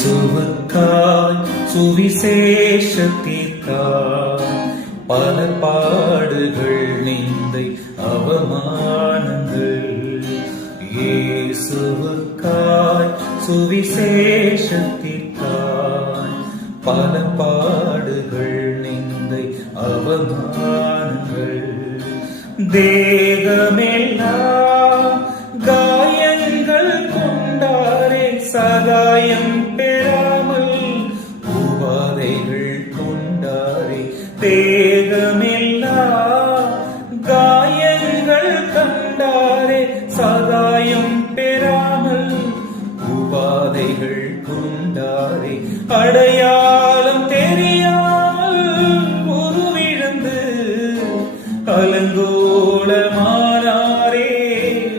இயேசுவுக்காய் சுவிசேஷத்திற்காய். பல பாடுகள் நீந்தை அவமானங்கள். இயேசுவுக்காய் சுவிசேஷத்திற்காய். பல பாடுகள் நீந்தை அவமானங்கள். தேகமெல்லாம் ஆதாயம் பெறாமல் உபாதைகள் கொண்டாரே. தேகமில்லா காயங்கள் கண்டாரே. சகாயம் பெறாமல் உபாதைகள் கொண்டாரே. அடையாளம் தெரியாமல் உருவிழந்து அலங்கோலமானாரே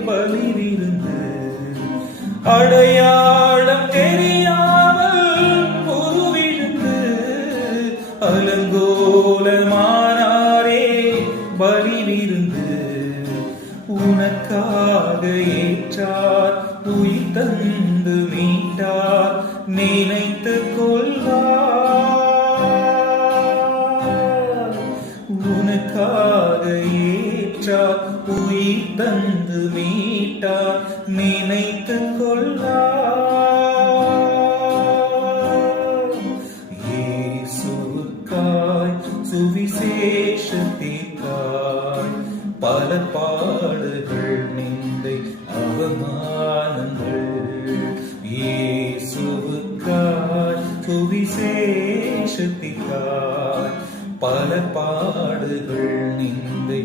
பலிவிருந்து அடையாளம் தெரியாமல் உருவிழுந்து அலங்கோலமானாரே பலிவிருந்து உனக்காக ஏற்றார் உயிர் தந்து மீட்டார் நினைத்து கொள்வார். உனக்காக ஏற்றார் உயிர் தந்து மீட்டார் நினைத்து கொள்வார். சுவிசேஷத்திற்காய் பல பாடுகள் நிந்தை அவமானங்கள். இயேசுவுக்காய் சுவிசேஷத்திற்காய் பல பாடுகள் நிந்தை